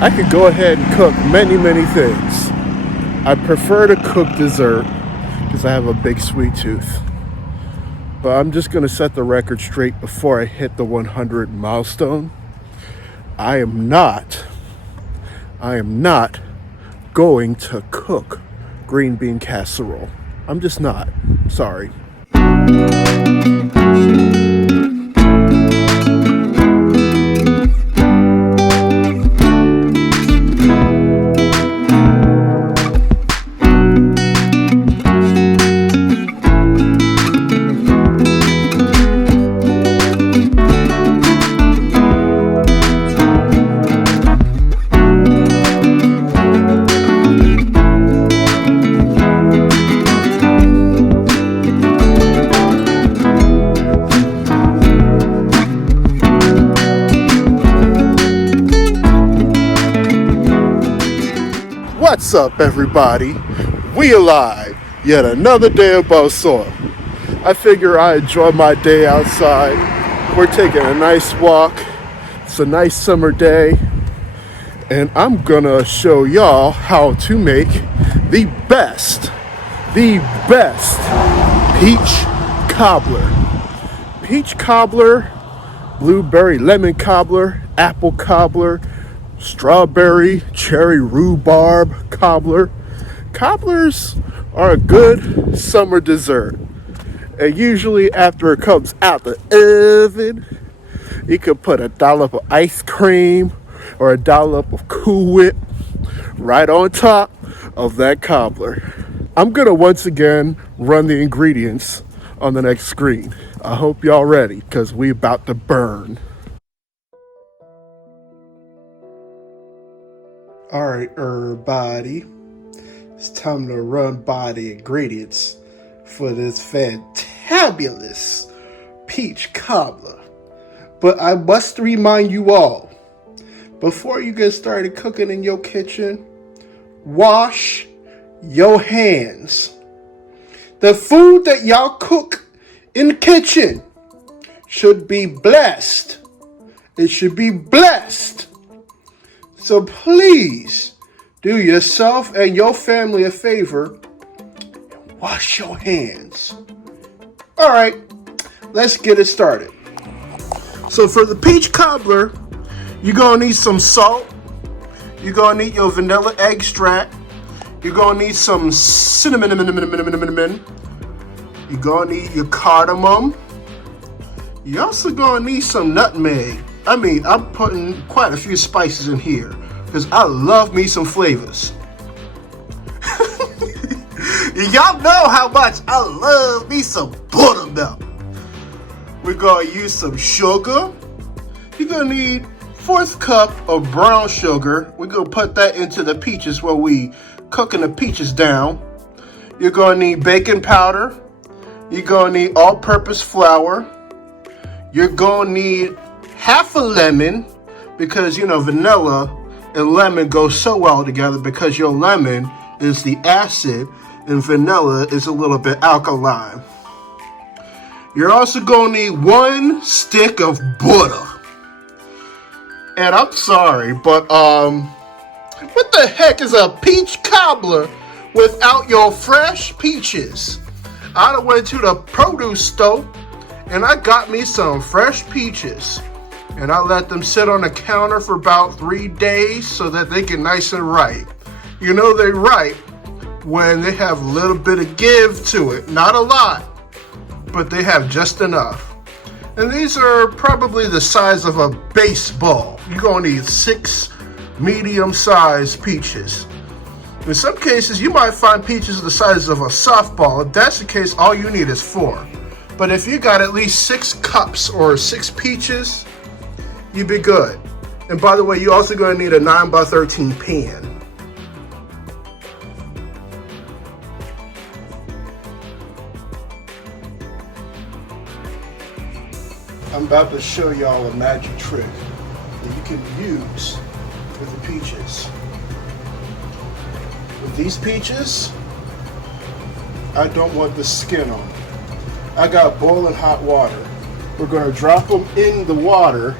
I could go ahead and cook many things. I prefer to cook dessert because I have a big sweet tooth. But I'm just going to set the record straight before I hit the 100 milestone. I am not going to cook green bean casserole. I'm just not. Sorry. What's up, everybody? We alive. Yet another day above soil. I figure I enjoy my day outside. We're taking a nice walk. It's a nice summer day. And I'm gonna show y'all how to make the best peach cobbler. Peach cobbler, blueberry lemon cobbler, apple cobbler, strawberry, cherry rhubarb cobbler. Cobblers are a good summer dessert. And usually after it comes out the oven, you can put a dollop of ice cream or a dollop of Cool Whip right on top of that cobbler. I'm gonna once again run the ingredients on the next screen. I hope y'all ready, because we about to burn. Alright, everybody. It's time to run by the ingredients for this fantabulous peach cobbler. But I must remind you all, before you get started cooking in your kitchen, wash your hands. The food that y'all cook in the kitchen should be blessed. It should be blessed. So please do yourself and your family a favor and wash your hands. All right, let's get it started. So for the peach cobbler, you're gonna need some salt. You're gonna need your vanilla extract. You're gonna need some cinnamon. You're gonna need your cardamom. You're also gonna need some nutmeg. I'm putting quite a few spices in here because I love me some flavors. Y'all know how much I love me some buttermilk. We're gonna use some sugar. You're gonna need 1/4 cup of brown sugar. We're gonna put that into the peaches where we cooking the peaches down. You're gonna need baking powder. You're gonna need all-purpose flour. You're gonna need half a lemon, because vanilla and lemon go so well together, because your lemon is the acid and vanilla is a little bit alkaline. You're also gonna need 1 stick of butter. And I'm sorry, but what the heck is a peach cobbler without your fresh peaches? I done went to the produce store and I got me some fresh peaches. And I let them sit on the counter for about 3 days so that they get nice and ripe. You know they ripe when they have a little bit of give to it. Not a lot, but they have just enough. And these are probably the size of a baseball. You're gonna need 6 medium-sized peaches. In some cases, you might find peaches the size of a softball. If that's the case, all you need is 4. But if you got at least 6 cups or 6 peaches, you'd be good. And by the way, you're also gonna need a 9x13 pan. I'm about to show y'all a magic trick that you can use with the peaches. With these peaches, I don't want the skin on them. I got boiling hot water. We're gonna drop them in the water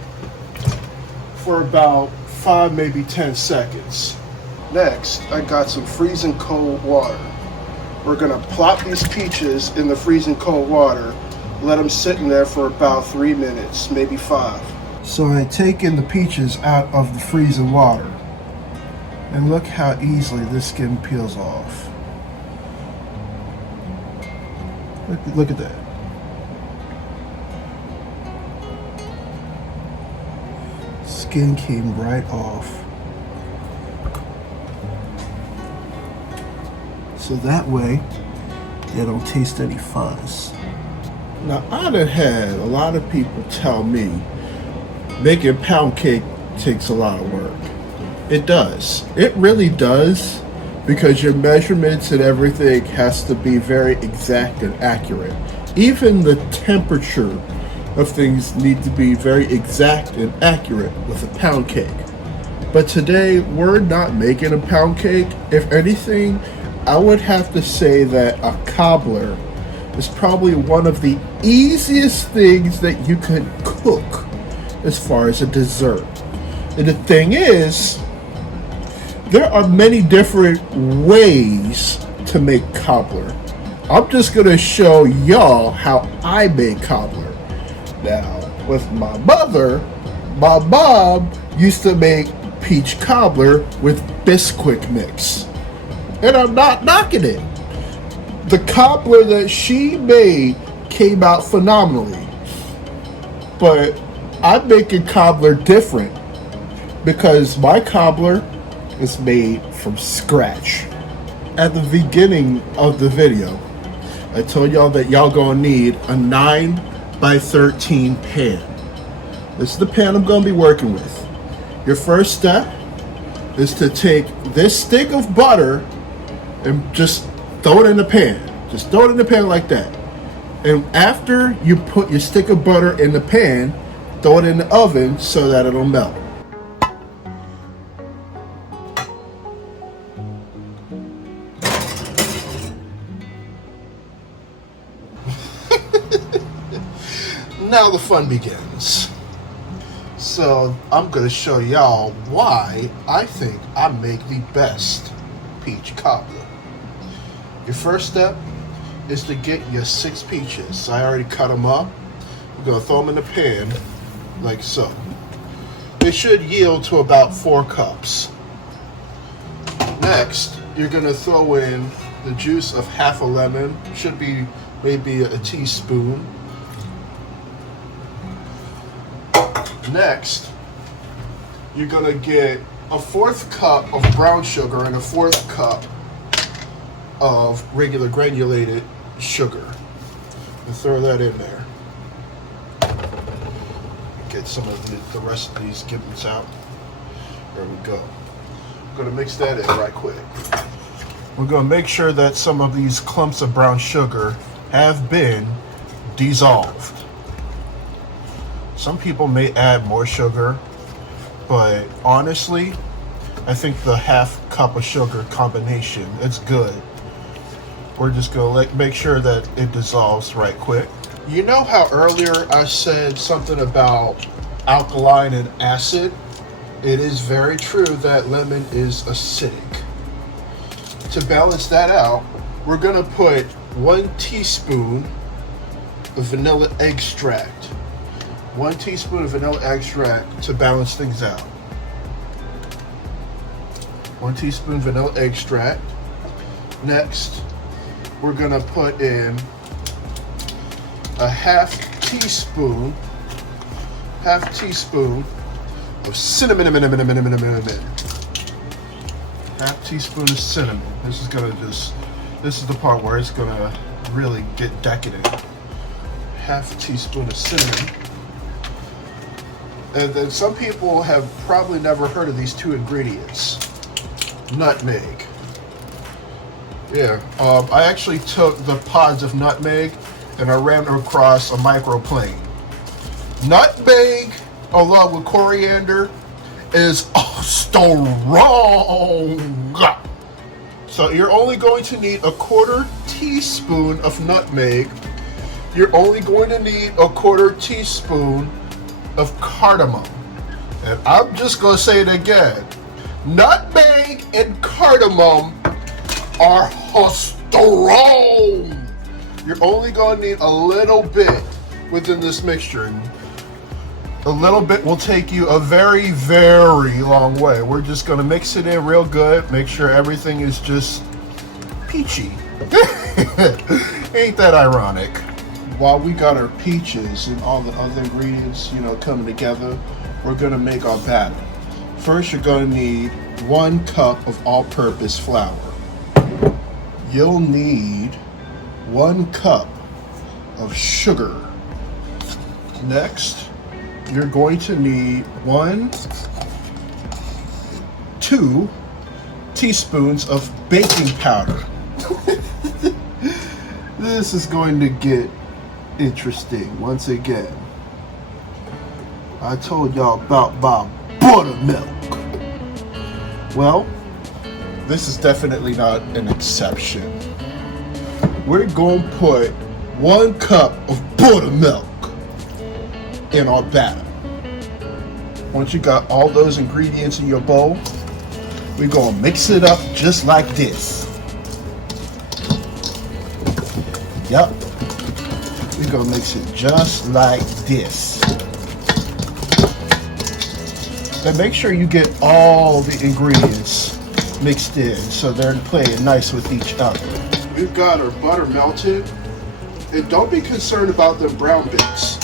for about 5, maybe 10 seconds. Next, I got some freezing cold water. We're gonna plop these peaches in the freezing cold water, let them sit in there for about 3 minutes, maybe 5. So I take in the peaches out of the freezing water, and look how easily this skin peels off. Look at that. Skin came right off. So that way, they don't taste any fuzz. Now, I'd have had a lot of people tell me making pound cake takes a lot of work. It does. It really does, because your measurements and everything has to be very exact and accurate. Even the temperature of things need to be very exact and accurate with a pound cake. But today, we're not making a pound cake. If anything, I would have to say that a cobbler is probably one of the easiest things that you could cook as far as a dessert. And the thing is, there are many different ways to make cobbler. I'm just gonna show y'all how I make cobbler. Now, with my mother, my mom used to make peach cobbler with Bisquick mix. And I'm not knocking it. The cobbler that she made came out phenomenally. But I'm making cobbler different because my cobbler is made from scratch. At the beginning of the video, I told y'all that y'all gonna need a 9 by 13 pan. This is the pan I'm gonna be working with. Your first step is to take this stick of butter and just throw it in the pan. Just throw it in the pan like that. And after you put your stick of butter in the pan, throw it in the oven so that it'll melt. Now the fun begins. So I'm gonna show y'all why I think I make the best peach cobbler. Your first step is to get your 6 peaches. I already cut them up. We're gonna throw them in the pan like so. They should yield to about 4 cups. Next, you're gonna throw in the juice of half a lemon. Should be maybe a teaspoon. Next, you're gonna get a 1/4 cup of brown sugar and a 1/4 cup of regular granulated sugar. And throw that in there. Get some of the rest of these giblets out. There we go. I'm gonna mix that in right quick. We're gonna make sure that some of these clumps of brown sugar have been dissolved. Some people may add more sugar, but honestly, I think the 1/2 cup of sugar combination, it's good. We're just gonna make sure that it dissolves right quick. You know how earlier I said something about alkaline and acid? It is very true that lemon is acidic. To balance that out, we're gonna put 1 teaspoon of vanilla extract. 1 teaspoon of vanilla extract to balance things out. 1 teaspoon vanilla extract. Next, we're gonna put in a half teaspoon of cinnamon. Half teaspoon of cinnamon. This is the part where it's gonna really get decadent. Half teaspoon of cinnamon. And then some people have probably never heard of these 2 ingredients. Nutmeg. Yeah, I actually took the pods of nutmeg and I ran them across a microplane. Nutmeg, along with coriander, is strong. So you're only going to need a 1/4 teaspoon of nutmeg. You're only going to need a 1/4 teaspoon of cardamom. And I'm just going to say it again. Nutmeg and cardamom are strong. You're only going to need a little bit within this mixture. A little bit will take you a very, very long way. We're just going to mix it in real good. Make sure everything is just peachy. Ain't that ironic? While we got our peaches and all the other ingredients, coming together, we're going to make our batter. First, you're going to need 1 cup of all-purpose flour. You'll need 1 cup of sugar. Next, you're going to need 2 teaspoons of baking powder. This is going to get interesting once again. I told y'all about my buttermilk. Well, this is definitely not an exception. We're going to put 1 cup of buttermilk in our batter. Once you got all those ingredients in your bowl, we're going to mix it up just like this. Yep. We're going to mix it just like this. And make sure you get all the ingredients mixed in so they're playing nice with each other. We've got our butter melted. And don't be concerned about the brown bits.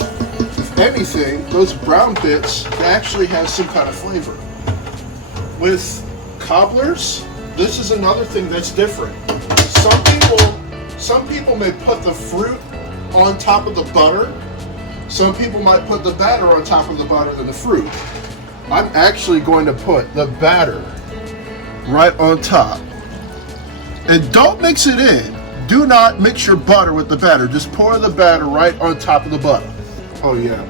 If anything, those brown bits actually have some kind of flavor. With cobblers, this is another thing that's different. Some people may put the fruit on top of the butter. Some people might put the batter on top of the butter than the fruit. I'm actually going to put the batter right on top. And don't mix it in. Do not mix your butter with the batter. Just pour the batter right on top of the butter. Oh yeah,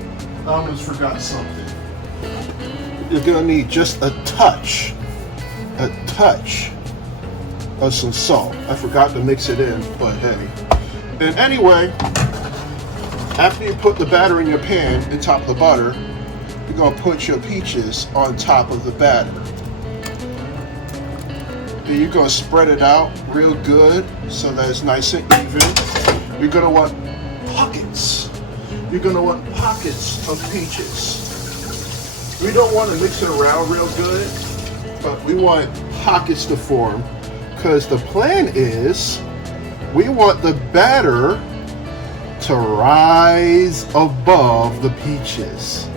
I almost forgot something. You're gonna need just a touch of some salt. I forgot to mix it in, but hey. And anyway, after you put the batter in your pan on top of the butter, you're gonna put your peaches on top of the batter. And you're gonna spread it out real good so that it's nice and even. You're gonna want pockets. You're gonna want pockets of peaches. We don't want to mix it around real good, but we want pockets to form because the plan is we want the batter to rise above the peaches.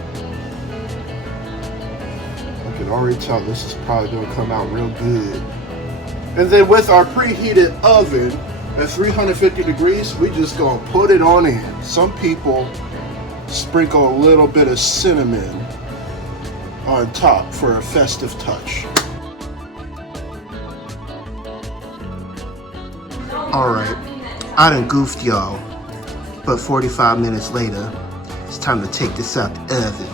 I can already tell this is probably going to come out real good. And then with our preheated oven at 350 degrees, we just going to put it on in. Some people sprinkle a little bit of cinnamon on top for a festive touch. Alright, I done goofed y'all, but 45 minutes later, it's time to take this out the oven.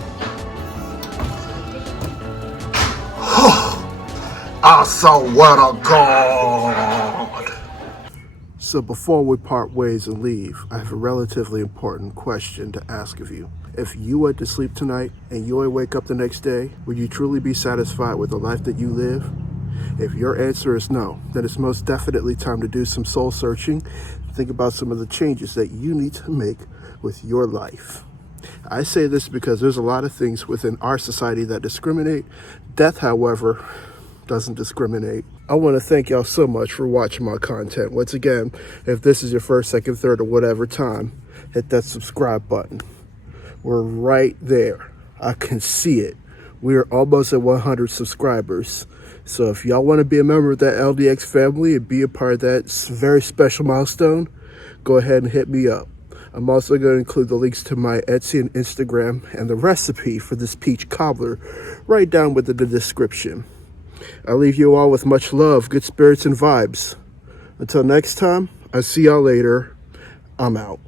I swear to God! So before we part ways and leave, I have a relatively important question to ask of you. If you went to sleep tonight and you wake up the next day, would you truly be satisfied with the life that you live? If your answer is no, then it's most definitely time to do some soul searching and think about some of the changes that you need to make with your life. I say this because there's a lot of things within our society that discriminate. Death, however, doesn't discriminate. I want to thank y'all so much for watching my content. Once again, if this is your first, second, third, or whatever time, hit that subscribe button. We're right there. I can see it. We are almost at 100 subscribers. So if y'all want to be a member of that LDX family and be a part of that very special milestone, go ahead and hit me up. I'm also going to include the links to my Etsy and Instagram and the recipe for this peach cobbler right down within the description. I leave you all with much love, good spirits, and vibes. Until next time, I'll see y'all later. I'm out.